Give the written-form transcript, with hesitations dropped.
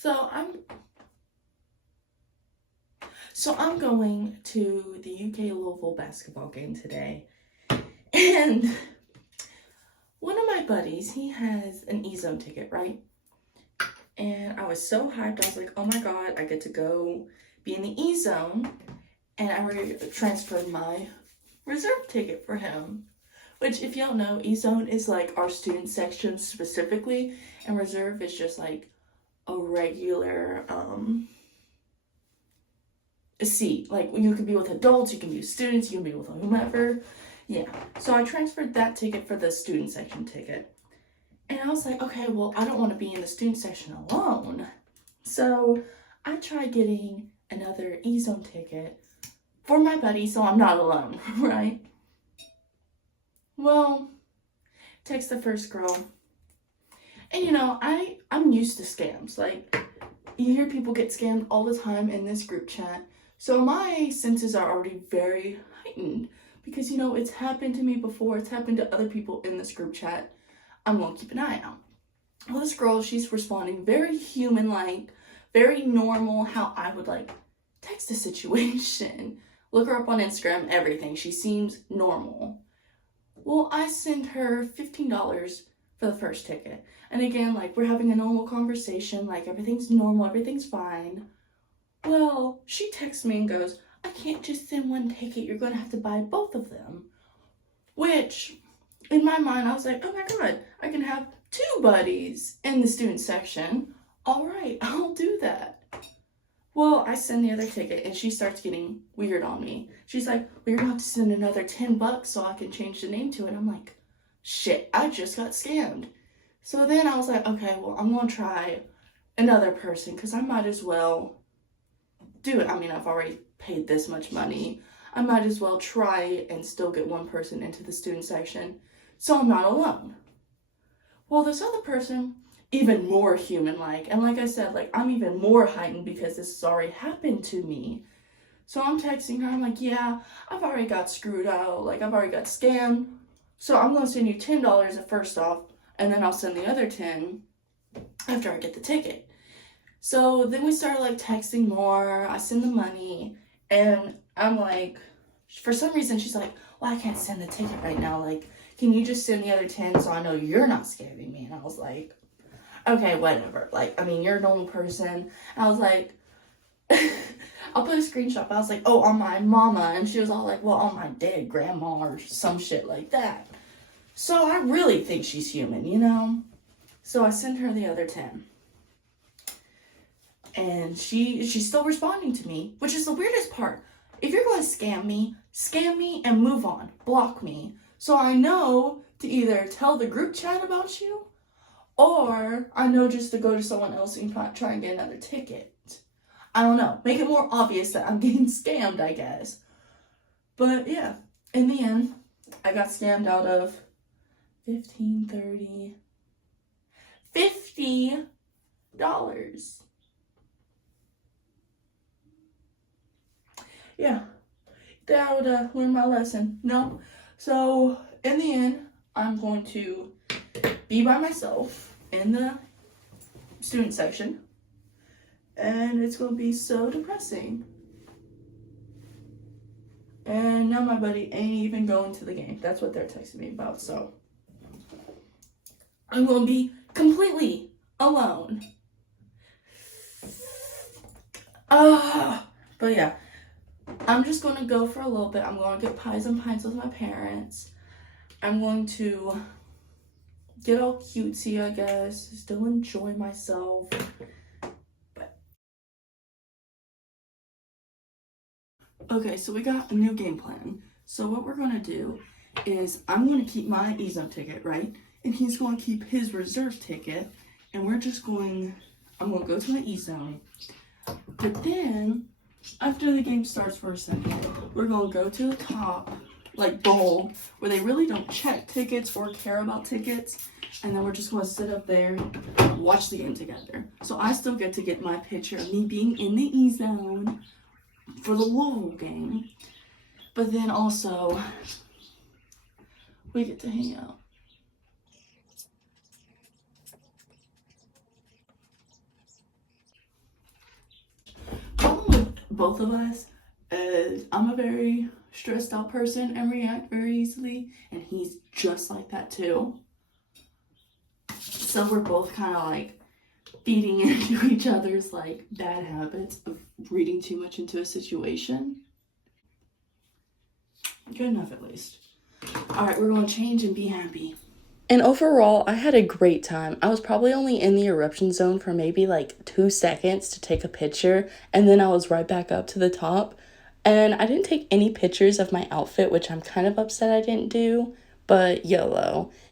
So I'm so I'm going to the UK Louisville basketball game today. And one of my buddies, he has an E-Zone ticket, right? And I was so hyped. I was like, oh my God, I get to go be in the E-Zone. And I transferred my reserve ticket for him. Which, if y'all know, E-Zone is like our student section specifically, and reserve is just like a regular a seat. Like, you can be with adults, you can be with students, you can be with whomever. Yeah. So I transferred that ticket for the student section ticket. And I was like, okay, well, I don't want to be in the student section alone. So I tried getting another E-Zone ticket for my buddy so I'm not alone, right? Well, text the first girl. And I'm used to scams. Like, you hear people get scammed all the time in this group chat. So my senses are already very heightened because, it's happened to me before. It's happened to other people in this group chat. I'm going to keep an eye out. Well, this girl, she's responding very human-like, very normal, how I would, text a situation. Look her up on Instagram, everything. She seems normal. Well, I sent her $15 for the first ticket. And again, we're having a normal conversation, everything's normal, everything's fine. Well, she texts me and goes, I can't just send one ticket, you're going to have to buy both of them. Which, in my mind, I was like, oh my God, I can have two buddies in the student section. All right, I'll do that. Well, I send the other ticket and she starts getting weird on me. She's like, well, you're going to have to send another $10 so I can change the name to it. I'm like, shit, I just got scammed. So then I was like, okay, well, I'm going to try another person because I might as well do it. I mean, I've already paid this much money. I might as well try and still get one person into the student section so I'm not alone. Well, this other person, even more human-like, and like I said, I'm even more heightened because this has already happened to me. So I'm texting her, I'm like, yeah, I've already got screwed out, I've already got scammed. So I'm going to send you $10 at first off, and then I'll send the other 10 after I get the ticket. So then we started texting more. I send the money, and I'm like, for some reason she's like, well, I can't send the ticket right now. Can you just send the other 10 so I know you're not scamming me? And I was like, okay, whatever. You're a normal person. And I was like, I'll put a screenshot. I was like, oh, on my mama. And she was all like, well, on my dead grandma or some shit like that. So I really think she's human, So I sent her the other 10. And she's still responding to me, which is the weirdest part. If you're going to scam me and move on. Block me. So I know to either tell the group chat about you, or I know just to go to someone else and try and get another ticket. I don't know. Make it more obvious that I'm getting scammed, I guess. But yeah, in the end, I got scammed out of $50. Yeah, that would learn my lesson. No. So in the end, I'm going to be by myself in the student section, and it's going to be so depressing. And now my buddy ain't even going to the game. That's what they're texting me about. So I'm going to be completely alone. But yeah, I'm just going to go for a little bit. I'm going to get pies and pints with my parents. I'm going to get all cutesy, I guess. Still enjoy myself. But okay, so we got a new game plan. So what we're going to do is I'm going to keep my E-Zone ticket, right? And he's going to keep his reserve ticket. And I'm going to go to my E-Zone. But then, after the game starts for a second, we're going to go to the top, bowl, where they really don't check tickets or care about tickets. And then we're just going to sit up there and watch the game together. So I still get to get my picture of me being in the E-Zone for the Louisville game. But then also, we get to hang out. both of us, I'm a very stressed out person and react very easily, and he's just like that too. So we're both kind of like feeding into each other's like bad habits of reading too much into a situation. Good enough, at least. All right, we're going to change and be happy. And overall, I had a great time. I was probably only in the eruption zone for maybe like 2 seconds to take a picture, and then I was right back up to the top. And I didn't take any pictures of my outfit, which I'm kind of upset I didn't do, but YOLO.